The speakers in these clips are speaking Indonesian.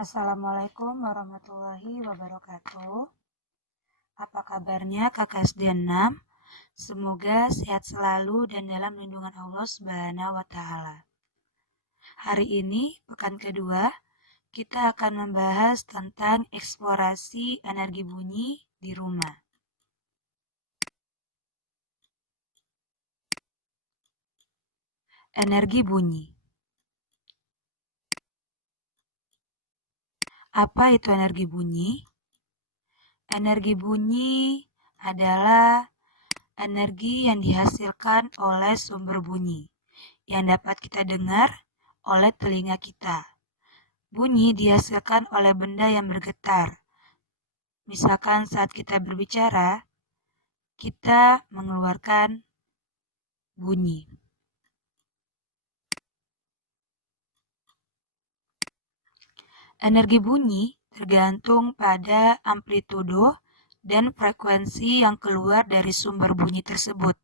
Assalamualaikum warahmatullahi wabarakatuh. Apa kabarnya kakak SD 6? Semoga sehat selalu dan dalam lindungan Allah Subhanahu wa Ta'ala. Hari ini, pekan kedua, kita akan membahas tentang eksplorasi energi bunyi di rumah. Energi bunyi. Apa itu energi bunyi? Energi bunyi adalah energi yang dihasilkan oleh sumber bunyi yang dapat kita dengar oleh telinga kita. Bunyi dihasilkan oleh benda yang bergetar. Misalkan saat kita berbicara, kita mengeluarkan bunyi. Energi bunyi tergantung pada amplitudo dan frekuensi yang keluar dari sumber bunyi tersebut.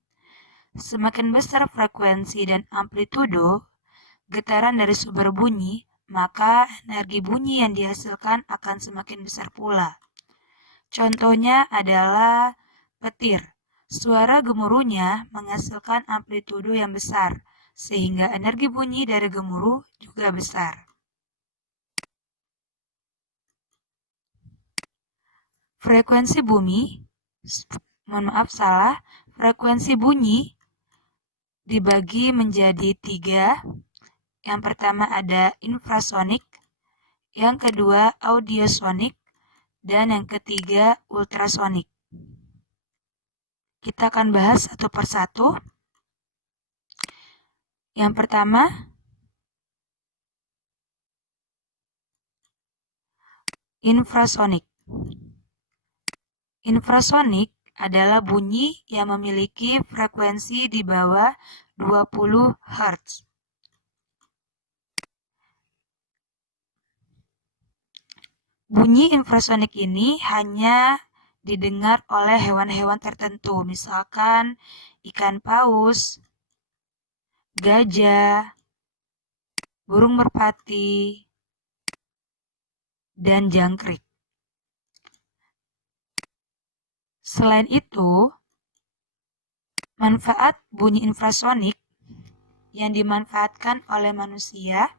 Semakin besar frekuensi dan amplitudo getaran dari sumber bunyi, maka energi bunyi yang dihasilkan akan semakin besar pula. Contohnya adalah petir. Suara gemuruhnya menghasilkan amplitudo yang besar, sehingga energi bunyi dari gemuruh juga besar. Frekuensi bunyi dibagi menjadi 3. Yang pertama ada infrasonik, yang kedua audiosonik, dan yang ketiga ultrasonik. Kita akan bahas satu persatu. Yang pertama, infrasonik. Infrasonik adalah bunyi yang memiliki frekuensi di bawah 20 Hz. Bunyi infrasonik ini hanya didengar oleh hewan-hewan tertentu, misalkan ikan paus, gajah, burung merpati, dan jangkrik. Selain itu, manfaat bunyi infrasonik yang dimanfaatkan oleh manusia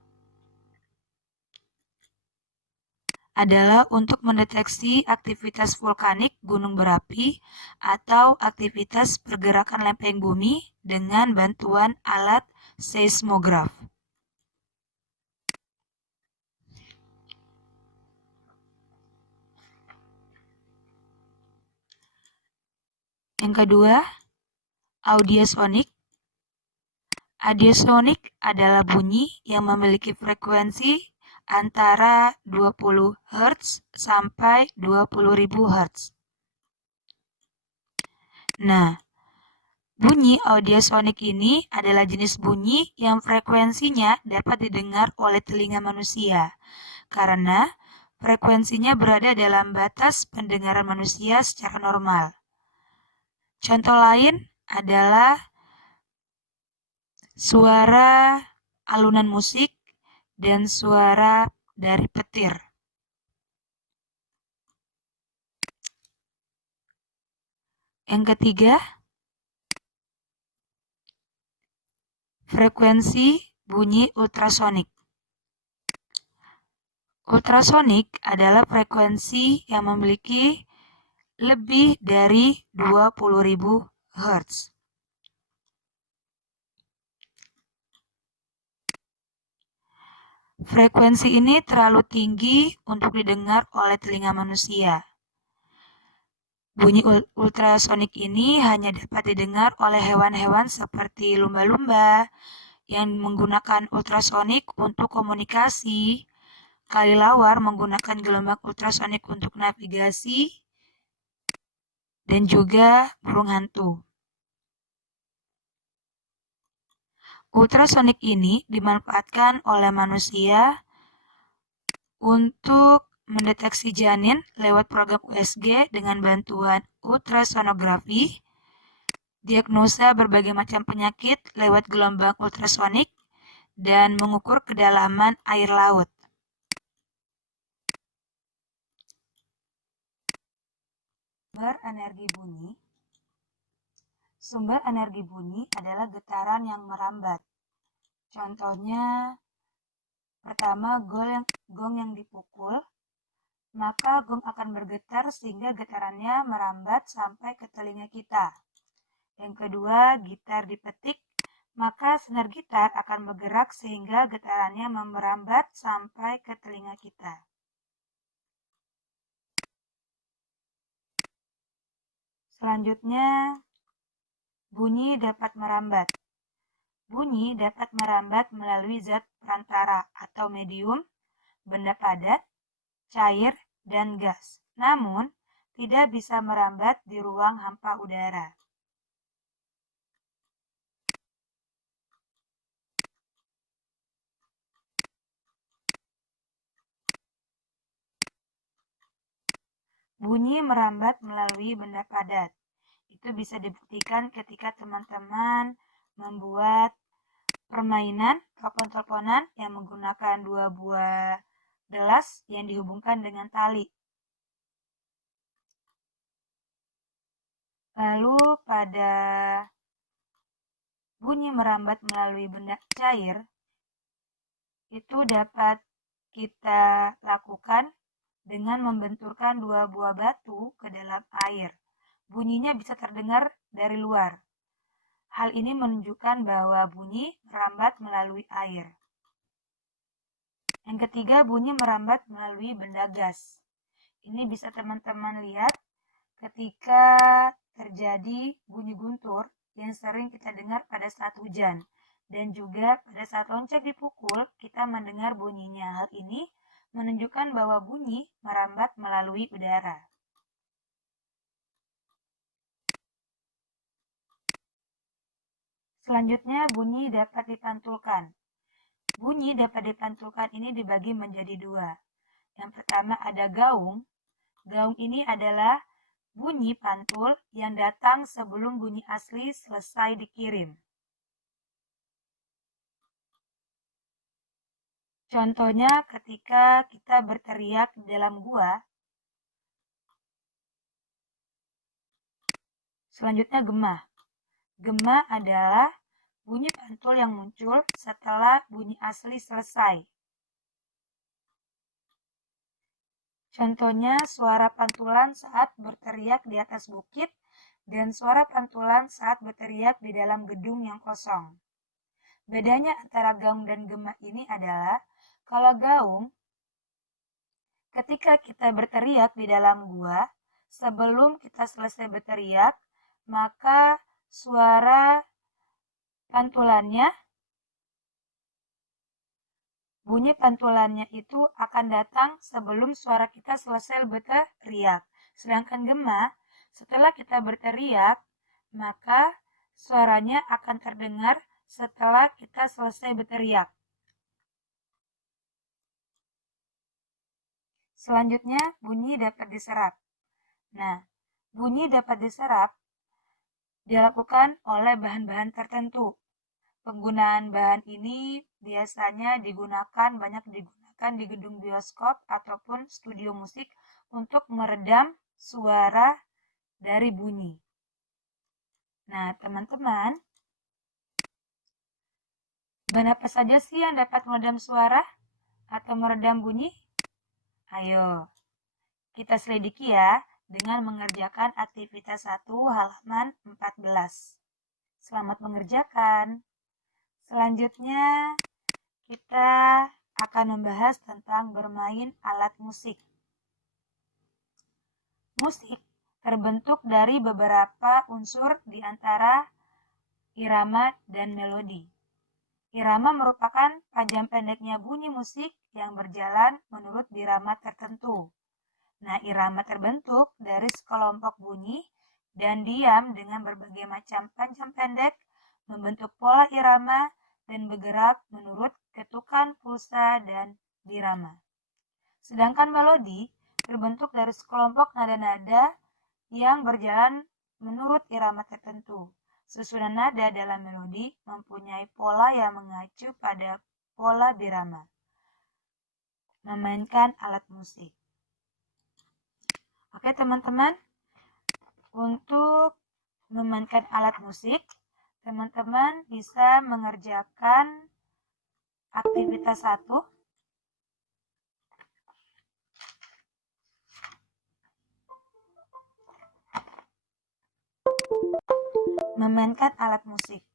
adalah untuk mendeteksi aktivitas vulkanik gunung berapi atau aktivitas pergerakan lempeng bumi dengan bantuan alat seismograf. Yang kedua, audiosonik. Audiosonik adalah bunyi yang memiliki frekuensi antara 20 Hz sampai 20.000 Hz. Nah, bunyi audiosonik ini adalah jenis bunyi yang frekuensinya dapat didengar oleh telinga manusia, karena frekuensinya berada dalam batas pendengaran manusia secara normal. Contoh lain adalah suara alunan musik dan suara dari petir. Yang ketiga, frekuensi bunyi ultrasonik. Ultrasonik adalah frekuensi yang memiliki lebih dari 20.000 Hz. Frekuensi ini terlalu tinggi untuk didengar oleh telinga manusia. Bunyi ultrasonik ini hanya dapat didengar oleh hewan-hewan seperti lumba-lumba yang menggunakan ultrasonik untuk komunikasi, kelelawar menggunakan gelombang ultrasonik untuk navigasi, dan juga burung hantu. Ultrasonik ini dimanfaatkan oleh manusia untuk mendeteksi janin lewat program USG dengan bantuan ultrasonografi, diagnosa berbagai macam penyakit lewat gelombang ultrasonik, dan mengukur kedalaman air laut. Sumber energi bunyi adalah getaran yang merambat. Contohnya, pertama gong yang dipukul, maka gong akan bergetar sehingga getarannya merambat sampai ke telinga kita. Yang kedua, gitar dipetik, maka senar gitar akan bergerak sehingga getarannya merambat sampai ke telinga kita. Selanjutnya, bunyi dapat merambat. Bunyi dapat merambat melalui zat perantara atau medium, benda padat, cair, dan gas. Namun, tidak bisa merambat di ruang hampa udara. Bunyi merambat melalui benda padat. Itu bisa dibuktikan ketika teman-teman membuat permainan telepon-teleponan yang menggunakan 2 buah gelas yang dihubungkan dengan tali. Lalu pada bunyi merambat melalui benda cair, itu dapat kita lakukan dengan membenturkan 2 buah batu ke dalam air. Bunyinya bisa terdengar dari luar. Hal ini menunjukkan bahwa bunyi merambat melalui air. Yang ketiga, bunyi merambat melalui benda gas. Ini bisa teman-teman lihat ketika terjadi bunyi guntur yang sering kita dengar pada saat hujan. Dan juga pada saat lonceng dipukul, kita mendengar bunyinya. Hal ini menunjukkan bahwa bunyi merambat melalui udara. Selanjutnya, bunyi dapat dipantulkan. Bunyi dapat dipantulkan ini dibagi menjadi 2. Yang pertama ada gaung. Gaung ini adalah bunyi pantul yang datang sebelum bunyi asli selesai dikirim. Contohnya ketika kita berteriak di dalam gua. Selanjutnya gemah. Gemah adalah bunyi pantul yang muncul setelah bunyi asli selesai. Contohnya suara pantulan saat berteriak di atas bukit dan suara pantulan saat berteriak di dalam gedung yang kosong. Bedanya antara gaung dan gemah ini adalah kalau gaung, ketika kita berteriak di dalam gua, sebelum kita selesai berteriak, maka suara pantulannya, bunyi pantulannya itu akan datang sebelum suara kita selesai berteriak. Sedangkan gemah, setelah kita berteriak, maka suaranya akan terdengar setelah kita selesai berteriak. Selanjutnya, bunyi dapat diserap. Nah, bunyi dapat diserap dilakukan oleh bahan-bahan tertentu. Penggunaan bahan ini biasanya banyak digunakan di gedung bioskop ataupun studio musik untuk meredam suara dari bunyi. Nah, teman-teman, bahan apa saja sih yang dapat meredam suara atau meredam bunyi? Ayo, kita selidiki ya dengan mengerjakan aktivitas 1 halaman 14. Selamat mengerjakan. Selanjutnya, kita akan membahas tentang bermain alat musik. Musik terbentuk dari beberapa unsur di antara irama dan melodi. Irama merupakan panjang pendeknya bunyi musik yang berjalan menurut birama tertentu. Nah, irama terbentuk dari sekelompok bunyi dan diam dengan berbagai macam panjang pendek, membentuk pola irama dan bergerak menurut ketukan pulsa dan birama. Sedangkan melodi terbentuk dari sekelompok nada-nada yang berjalan menurut irama tertentu. Susunan nada dalam melodi mempunyai pola yang mengacu pada pola birama. Memainkan alat musik. Oke teman-teman, Untuk memainkan alat musik, teman-teman bisa mengerjakan aktivitas 1. Memainkan alat musik.